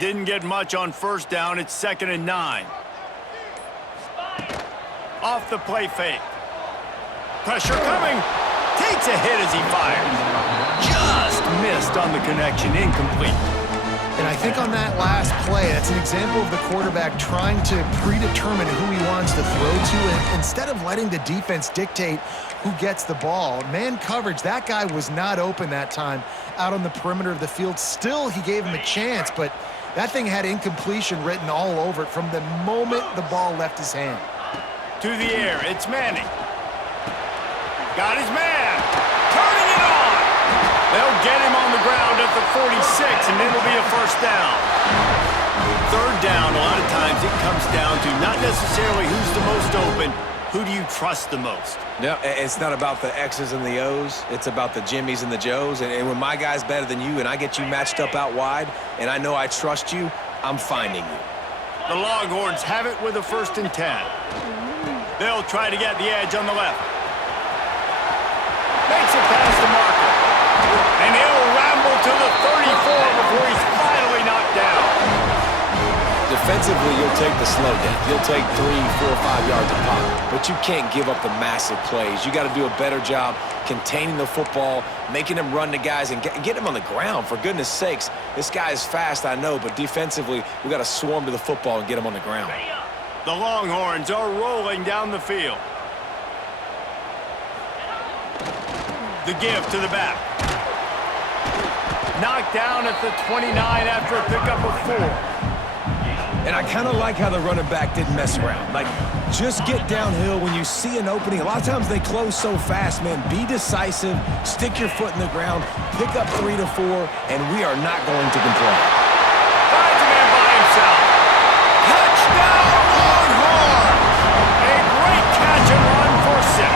Didn't get much on first down. It's 2nd and 9. Off the play fake. Pressure coming. Takes a hit as he fires. Just missed on the connection. Incomplete. And I think on that last play, that's an example of the quarterback trying to predetermine who he wants to throw to, and instead of letting the defense dictate who gets the ball. Man coverage, that guy was not open that time out on the perimeter of the field. Still, he gave him a chance, but that thing had incompletion written all over it from the moment the ball left his hand. To the air, it's Manning. Got his man. Turning it on. They'll get him on the ground at the 46, and it'll be a first down. Third down, a lot of times it comes down to not necessarily who's the most open, who do you trust the most? No, it's not about the X's and the O's. It's about the Jimmys and the Joes. And when my guy's better than you and I get you matched up out wide and I know I trust you, I'm finding you. The Longhorns have it with a 1st and 10. They'll try to get the edge on the left. Makes it past the marker. And he'll ramble to the 34 before he's finally knocked down. Defensively, you'll take the slow down. You'll take 3, 4, 5 yards a pop. But you can't give up the massive plays. You got to do a better job containing the football, making them run to guys, and get them on the ground. For goodness sakes, this guy is fast, I know, but defensively, we got to swarm to the football and get him on the ground. The Longhorns are rolling down the field. The give to the back. Knocked down at the 29 after a pickup of 4. And I kind of like how the running back didn't mess around. Like, just get downhill when you see an opening. A lot of times they close so fast, man. Be decisive, stick your foot in the ground, pick up 3 to 4, and we are not going to complain. Finds a man by himself. Touchdown, Longhorns! A great catch and run for 6.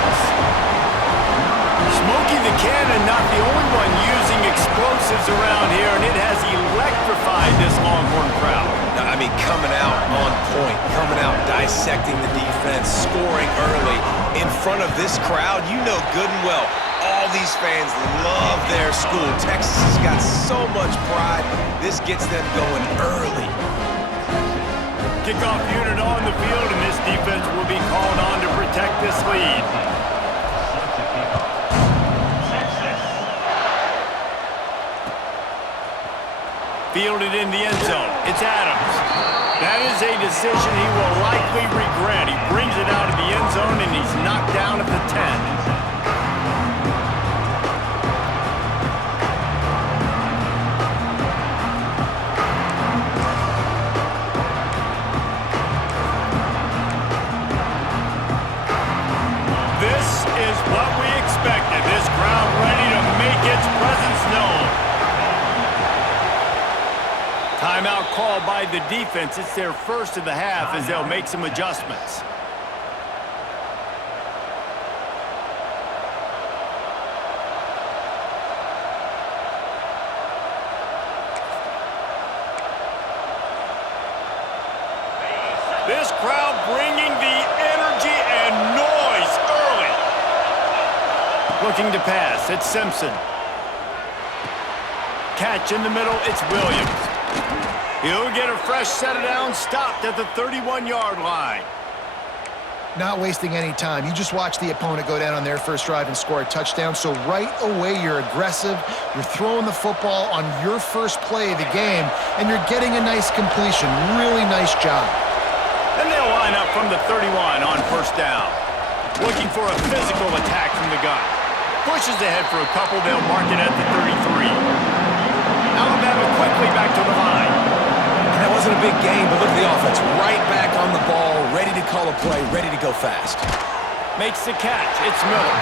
Smokey the Cannon, not the only one using explosives around here, and it has electrified this Longhorn crowd. I mean, coming out on point, coming out dissecting the defense, scoring early in front of this crowd. You know good and well, all these fans love their school. Texas has got so much pride. This gets them going early. Kickoff unit on the field, and this defense will be called on to protect this lead. Fielded in the end zone. It's Adams. That is a decision he will likely regret. He brings it out of the end zone, and he's knocked down at the 10. This is what we expected. This crowd ready to make its presence known. Timeout called by the defense. It's their first of the half as they'll make some adjustments. This crowd bringing the energy and noise early. Looking to pass. It's Simpson. Catch in the middle. It's Williams. He'll get a fresh set of downs, stopped at the 31-yard line. Not wasting any time. You just watch the opponent go down on their first drive and score a touchdown. So right away, you're aggressive. You're throwing the football on your first play of the game, and you're getting a nice completion. Really nice job. And they'll line up from the 31 on first down. Looking for a physical attack from the gun. Pushes ahead for a couple. They'll mark it at the 33. Alabama quickly back to the line. And that wasn't a big game, but look at the offense. Right back on the ball, ready to call a play, ready to go fast. Makes the catch. It's Miller.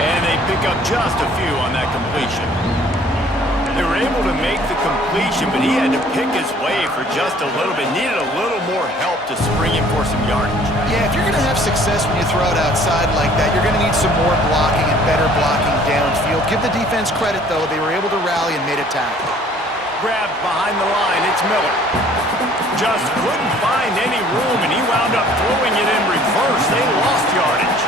And they pick up just a few on that completion. They were able to make the completion, but he had to pick his way for just a little bit. Needed a little more help to spring him for some yardage. Yeah, if you're going to have success when you throw it outside like that, you're going to need some more blocking and better blocking downfield. Give the defense credit, though. They were able to rally and made a tackle. Grabbed behind the line. It's Miller. Just couldn't find any room, and he wound up throwing it in reverse. They lost yardage.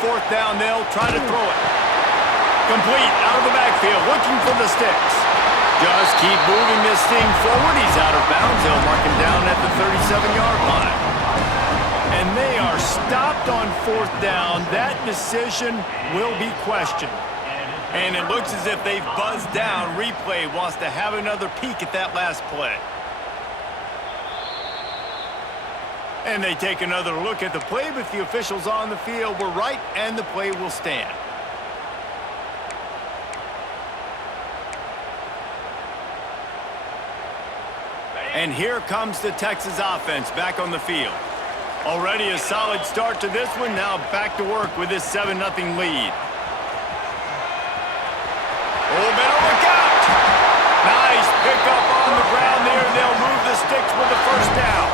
fourth down, they'll try to throw it. Complete, out of the backfield, looking for the sticks. Just keep moving this thing forward. He's out of bounds. They'll mark him down at the 37-yard line. And they are stopped on fourth down. That decision will be questioned. And it looks as if they've buzzed down. Replay wants to have another peek at that last play. And they take another look at the play, but the officials on the field were right, and the play will stand. And here comes the Texas offense back on the field. Already a solid start to this one. Now back to work with this 7-0 lead. Oh, better look out. Nice pickup on the ground there. They'll move the sticks with the first down.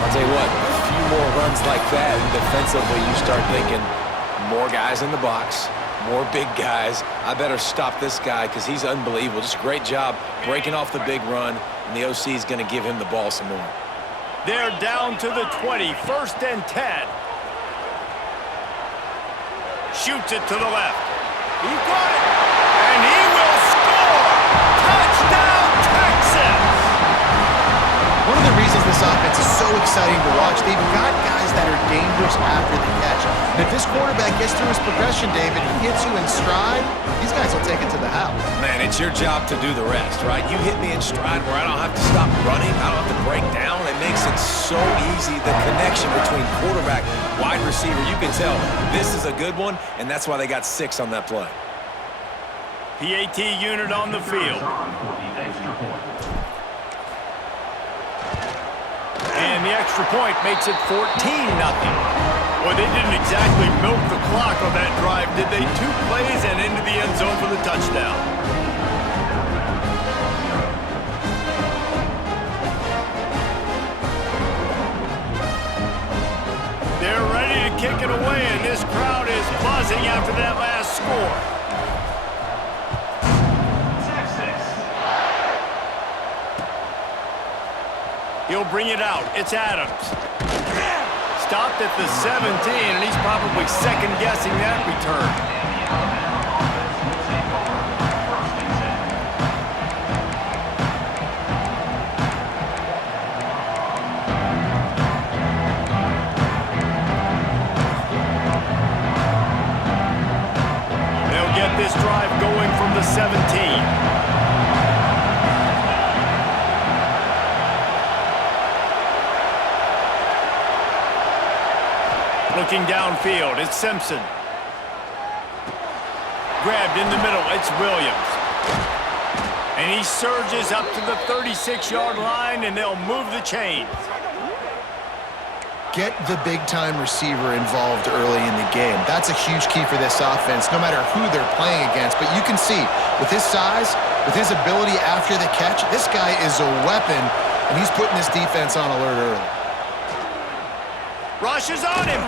I'll tell you what, a few more runs like that, and defensively you start thinking more guys in the box, more big guys. I better stop this guy because he's unbelievable. Just a great job breaking off the big run, and the OC is going to give him the ball some more. They're down to the 20, 1st and 10. Shoots it to the left. He got it, and he will score! Touchdown, Texas! One of the reasons this offense is so exciting to watch, they've got guys that are dangerous after the catch. And if this quarterback gets through his progression, David, he hits you in stride, these guys will take it to the house. Man, it's your job to do the rest, right? You hit me in stride where I don't have to stop running, I don't have to break down. It makes it so easy, the connection between quarterback, wide receiver. You can tell this is a good one, and that's why they got 6 on that play. PAT unit on the field. And the extra point makes it 14-0. Well, they didn't exactly milk the clock on that drive, did they? 2 plays and into the end zone for the touchdown. They're ready to kick it away, and this crowd is buzzing after that last score. He'll bring it out. It's Adams. Stopped at the 17, and he's probably second-guessing that return. They'll get this drive going from the 17. Looking downfield, it's Simpson. Grabbed in the middle, it's Williams. And he surges up to the 36-yard line, and they'll move the chains. Get the big-time receiver involved early in the game. That's a huge key for this offense, no matter who they're playing against. But you can see, with his size, with his ability after the catch, this guy is a weapon, and he's putting this defense on alert early. Rushes on him.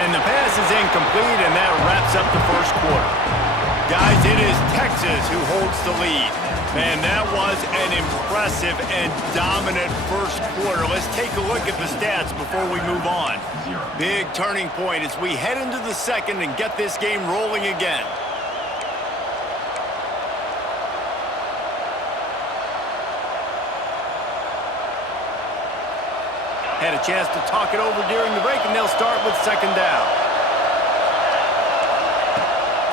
And the pass is incomplete, and that wraps up the first quarter. Guys, it is Texas who holds the lead. Man, that was an impressive and dominant first quarter. Let's take a look at the stats before we move on. Big turning point as we head into the second and get this game rolling again. Had a chance to talk it over during the break, and they'll start with second down.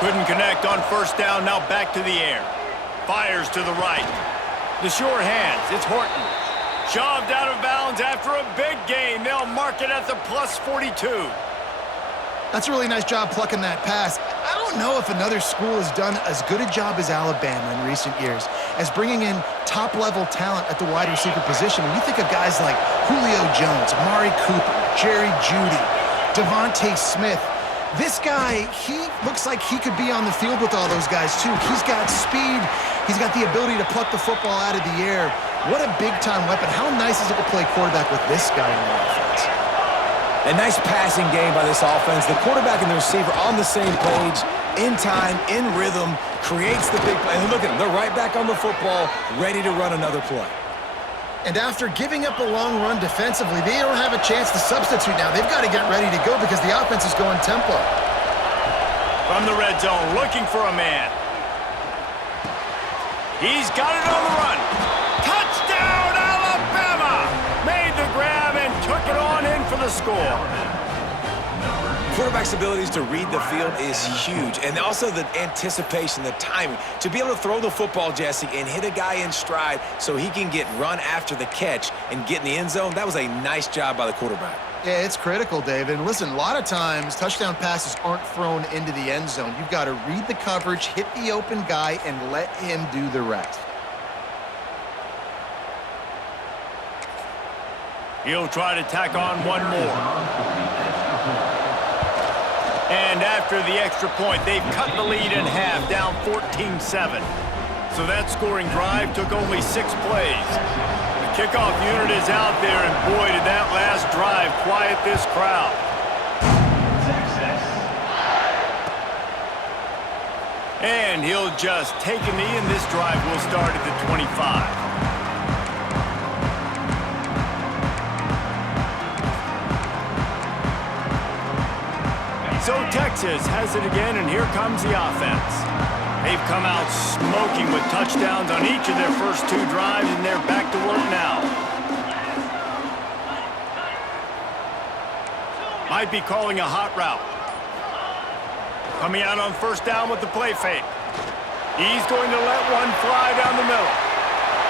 Couldn't connect on first down, now back to the air. Fires to the right. The sure hands, it's Horton. Shoved out of bounds after a big gain. They'll mark it at the plus 42. That's a really nice job plucking that pass. I don't know if another school has done as good a job as Alabama in recent years as bringing in top-level talent at the wide receiver position. When you think of guys like Julio Jones, Amari Cooper, Jerry Jeudy, Devontae Smith, this guy, he looks like he could be on the field with all those guys, too. He's got speed. He's got the ability to pluck the football out of the air. What a big-time weapon. How nice is it to play quarterback with this guy in the offense? A nice passing game by this offense. The quarterback and the receiver on the same page, in time, in rhythm, creates the big play. And look at them. They're right back on the football, ready to run another play. And after giving up a long run defensively, they don't have a chance to substitute now. They've got to get ready to go because the offense is going tempo. From the red zone, looking for a man. He's got it on the run. Touchdown, Alabama! Made the grab and took it on in for the score. Quarterback's abilities to read the field is huge, and also the anticipation, the timing. To be able to throw the football, Jesse, and hit a guy in stride so he can get run after the catch and get in the end zone, that was a nice job by the quarterback. Yeah, it's critical, David. And listen, a lot of times touchdown passes aren't thrown into the end zone. You've got to read the coverage, hit the open guy, and let him do the rest. He'll try to tack on one more. And after the extra point, they've cut the lead in half, down 14-7. So that scoring drive took only 6 plays. The kickoff unit is out there, and boy, did that last drive quiet this crowd. And he'll just take a knee, and this drive will start at the 25. So Texas has it again, and here comes the offense. They've come out smoking with touchdowns on each of their first 2 drives, and they're back to work now. Might be calling a hot route. Coming out on first down with the play fake. He's going to let one fly down the middle.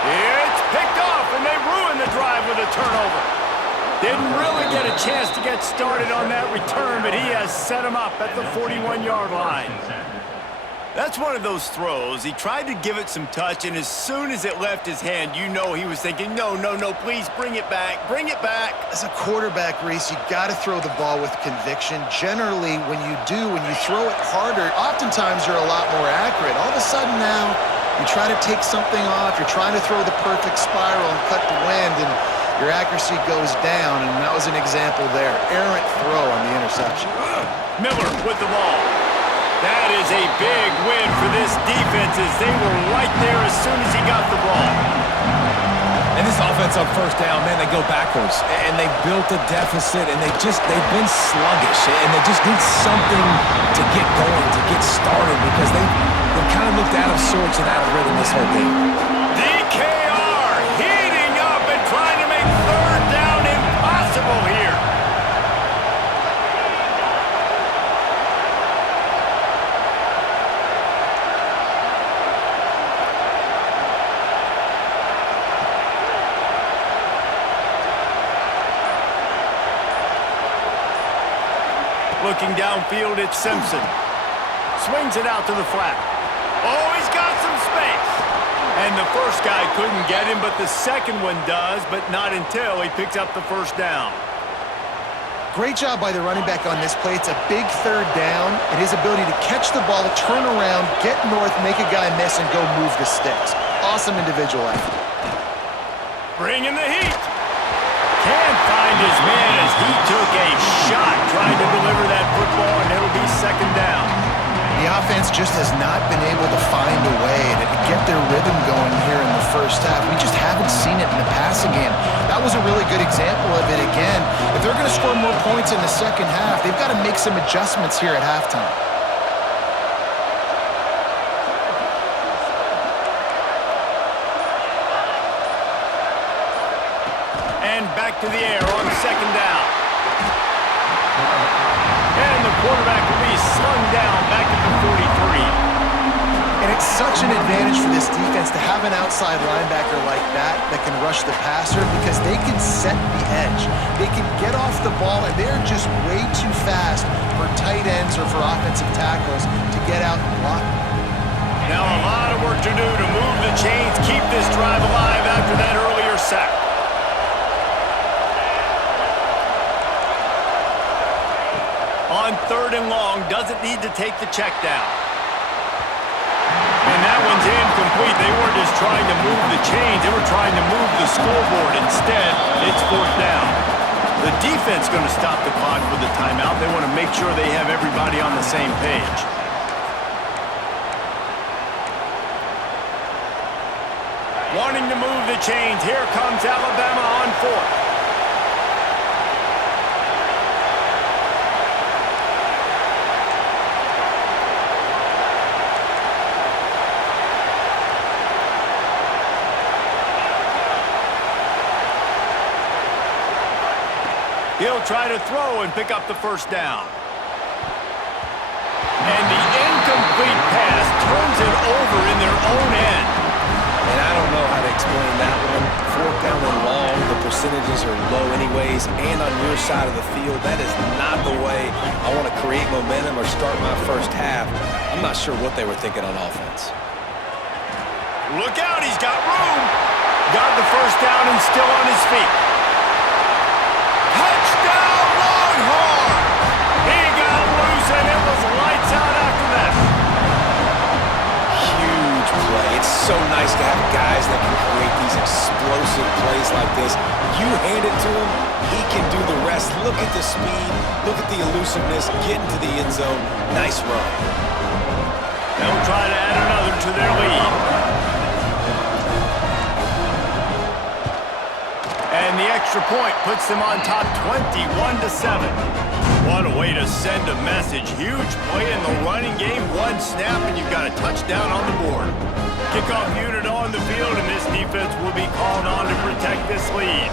It's picked off, and they ruin the drive with a turnover. Didn't really get a chance to get started on that return, but he has set him up at the 41-yard line. That's one of those throws. He tried to give it some touch, and as soon as it left his hand, you know he was thinking, no, please bring it back, bring it back. As a quarterback, Reese, you got to throw the ball with conviction. Generally, when you throw it harder, oftentimes you're a lot more accurate. All of a sudden now, you try to take something off, you're trying to throw the perfect spiral and cut the wind, and your accuracy goes down, and that was an example there. Errant throw on the interception. Miller with the ball. That is a big win for this defense, as they were right there as soon as he got the ball. And this offense on first down, man, they go backwards. And they built a deficit, and they've been sluggish. And they just need something to get going, to get started, because they've kind of looked out of sorts and out of rhythm this whole game. DKR heating up and trying to make third down impossible here. Looking downfield, it's Simpson. Swings it out to the flat. Oh, he's got some space. And the first guy couldn't get him, but the second one does, but not until he picks up the first down. Great job by the running back on this play. It's a big third down, and his ability to catch the ball, turn around, get north, make a guy miss, and go move the sticks. Awesome individual effort. Bringing the heat. Can't find his man as he took a shot trying to deliver that football, and it'll be second down. The offense just has not been able to find a way to get their rhythm going here in the first half. We just haven't seen it in the passing game. That was a really good example of it again. If they're going to score more points in the second half, they've got to make some adjustments here at halftime. And back to the air on second down. And the quarterback will be slung down back at the 43. And it's such an advantage for this defense to have an outside linebacker like that can rush the passer, because they can set the edge. They can get off the ball, and they're just way too fast for tight ends or for offensive tackles to get out and block. Now a lot of work to do to move the chains, keep this drive alive after that earlier sack. On third and long, doesn't need to take the check down. And that one's incomplete. They weren't just trying to move the chains, they were trying to move the scoreboard. Instead, it's fourth down. The defense going to stop the clock with the timeout. They want to make sure they have everybody on the same page. Wanting to move the chains, here comes Alabama on fourth. He'll try to throw and pick up the first down. And the incomplete pass turns it over in their own end. And I don't know how to explain that one. 4th down and long, the percentages are low anyways, and on your side of the field, that is not the way I want to create momentum or start my first half. I'm not sure what they were thinking on offense. Look out, he's got room. Got the first down and still on his feet. Touchdown, Longhorns! He got loose and it was lights out after that. Huge play. It's so nice to have guys that can create these explosive plays like this. You hand it to him, he can do the rest. Look at the speed, look at the elusiveness, get into the end zone. Nice run. They'll try to add another to their lead. And the extra point puts them on top 21-7. What a way to send a message. Huge play in the running game. One snap and you've got a touchdown on the board. Kickoff unit on the field, and this defense will be called on to protect this lead.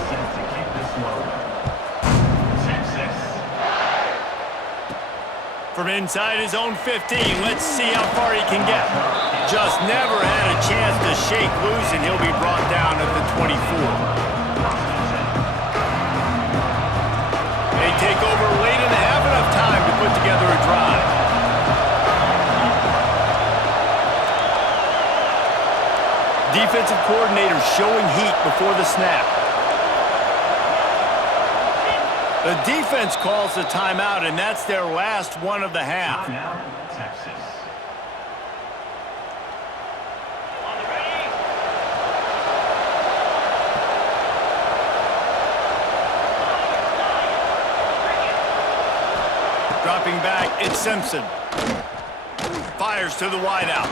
From inside his own 15, let's see how far he can get. Just never had a chance to shake loose, and he'll be brought down at the 24. They take over late and have enough time to put together a drive. Defensive coordinator showing heat before the snap. The defense calls the timeout, and that's their last one of the half. Texas. Dropping back, it's Simpson. Fires to the wideout.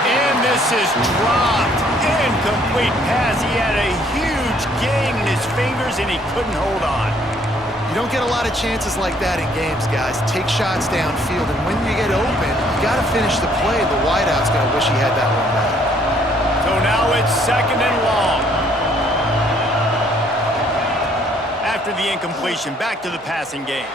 And this is dropped. Incomplete pass. He had a huge gain in his fingers, and he couldn't hold on. You don't get a lot of chances like that in games, guys. Take shots downfield, and when you get open, you got to finish the play. The wideout's going to wish he had that one back. So now it's 2nd and long. After the incompletion, back to the passing game.